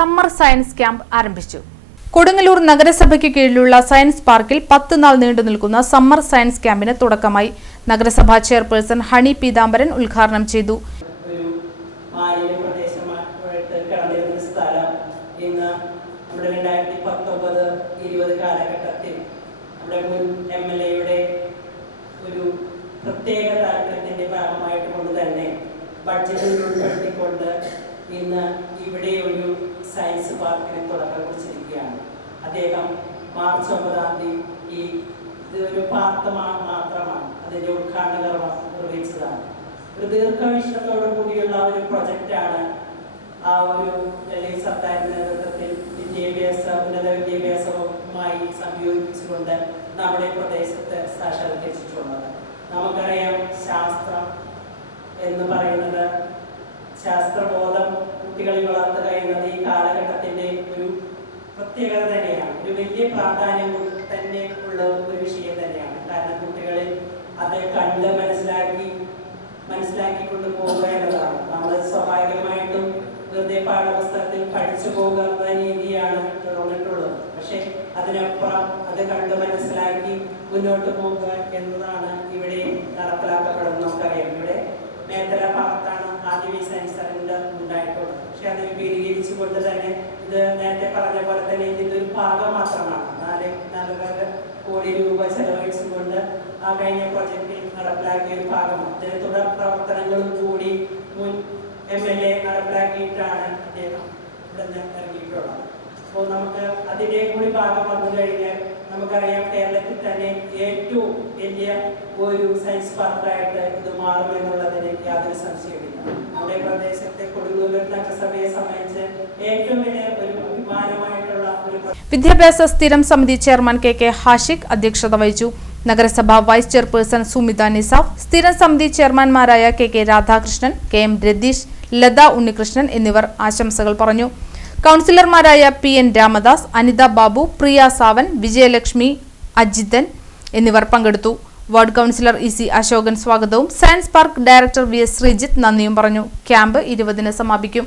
Summer science camp ആരംഭിച്ചു. കൊടുങ്ങല്ലൂർ നഗരസഭയ്ക്ക് കീഴിലുള്ള സയൻസ് പാർക്കിൽ 10 നാൾ നീണ്ടുനിൽക്കുന്ന സമ്മർ സയൻസ് ക്യാമ്പിന് തുടക്കമായി. നഗരസഭാ ചെയർപേഴ്സൺ ഹണി പീതാംബരൻ ഉദ്ഘാടനം ചെയ്തു. പ്രത്യേക താല്പര്യത്തിന്റെ ഭാഗമായിട്ട് കൊണ്ട് തന്നെ ബഡ്ജറ്റിൽ ഉൾപ്പെടുത്തിക്കൊണ്ട് ഇന്ന് ഇവിടെ ഒരു സയൻസ് പാർക്കിന് തുടക്കം കുറിച്ചിരിക്കുകയാണ്. അദ്ദേഹം മാർച്ച് 9-ാം തീയതി ഇതൊരു പാർട്ട് മാത്രമാണ് അതിന്റെ ഉദ്ഘാടന കർമ്മം നിർവഹിച്ചതാണ്. ഒരു ദീർഘവീക്ഷണത്തോടു കൂടിയുള്ള ഒരു പ്രൊജക്റ്റാണ് ആ ഒരു ഡൽഹി സർക്കാരിന്റെ നേതൃത്വത്തിൽ ഉന്നത വിദ്യാഭ്യാസവുമായി സംയോജിപ്പിച്ചുകൊണ്ട് നമ്മുടെ പ്രദേശത്ത് സാക്ഷാത്കരിച്ചിട്ടുള്ളത്. നമുക്കറിയാം, ശാസ്ത്രം എന്ന് പറയുന്നത്, ശാസ്ത്രബോധം കുട്ടികളിൽ വളർത്തുക എന്നത് ഈ കാലഘട്ടത്തിന്റെ ഒരു പ്രത്യേകത തന്നെയാണ്. ഒരു വലിയ പ്രാധാന്യം തന്നെ ഉള്ള ഒരു വിഷയം തന്നെയാണ്. കാരണം കുട്ടികളിൽ അത് കണ്ട് മനസ്സിലാക്കിക്കൊണ്ട് പോകുക എന്നതാണ്. നമ്മൾ സ്വാഭാവികമായിട്ടും വെറുതെ പാഠപുസ്തകത്തിൽ പഠിച്ചു പോകുന്ന രീതിയാണ് തുടർന്നിട്ടുള്ളത്. പക്ഷെ അതിനപ്പുറം അത് കണ്ട് മനസ്സിലാക്കി മുന്നോട്ട് പോകുക എന്നതാണ് ഇവിടെ നടപ്പിലാക്കപ്പെടുന്നത്. നമുക്കറിയാം, ഇവിടെ മേഖല ഭാഗത്താണ് ആദ്യം ഈ സയൻസ് സെന്റർ ഉണ്ടായിട്ടുള്ളത്. പക്ഷെ അത് വിപുലീകരിച്ചുകൊണ്ട് തന്നെ ഇത് നേരത്തെ പറഞ്ഞ പോലെ തന്നെ ഇതിന്റെ ഒരു ഭാഗം മാത്രമാണ്. 4 കോടി രൂപ ചെലവഴിച്ചുകൊണ്ട് ആ കഴിഞ്ഞ പ്രൊജക്റ്റിൽ നടപ്പിലാക്കിയ ഒരു ഭാഗമാണ്. ഇതിന് തുടർ പ്രവർത്തനങ്ങളും കൂടി മുൻ MLA നടപ്പിലാക്കിയിട്ടാണ് അദ്ദേഹം ഇവിടെ നിന്ന് ഇറങ്ങിയിട്ടുള്ളത്. അപ്പോൾ നമുക്ക് അതിന്റെ കൂടി ഭാഗം വന്നു കഴിഞ്ഞാൽ നമുക്കറിയാം, കേരളത്തിൽ തന്നെ ഏറ്റവും വലിയ ഒരു സയൻസ് പാർക്കായിട്ട് ഇത് മാറുമെന്നുള്ളതിന് യാതൊരു സംശയമില്ല. നമ്മുടെ പ്രദേശത്തെ കൊടുങ്ങല്ലൂർ നഗരസഭയെ സംബന്ധിച്ച് ഏറ്റവും വലിയ ഒരു അഭിമാനമായിട്ടുള്ള ഒരു വിദ്യാഭ്യാസ സ്ഥിരം സമിതി ചെയർമാൻ KK ഹാഷിഖ് അധ്യക്ഷത വഹിച്ചു. നഗരസഭ വൈസ് ചെയർപേഴ്സൺ സുമിത നിസാഫ്, സ്ഥിരം സമിതി ചെയർമാൻമാരായ KK രാധാകൃഷ്ണൻ, KM രതീഷ്, ലത ഉണ്ണികൃഷ്ണൻ എന്നിവർ ആശംസകൾ പറഞ്ഞു. കൗൺസിലർമാരായ PN രാമദാസ്, അനിത ബാബു, പ്രിയ സാവൻ, വിജയലക്ഷ്മി, അജിതൻ എന്നിവർ പങ്കെടുത്തു. വാർഡ് കൗൺസിലർ EC അശോകൻ സ്വാഗതവും science park director VS Sreejith നന്ദിയും പറഞ്ഞു. ക്യാമ്പ് 20-ന് സമാപിക്കും.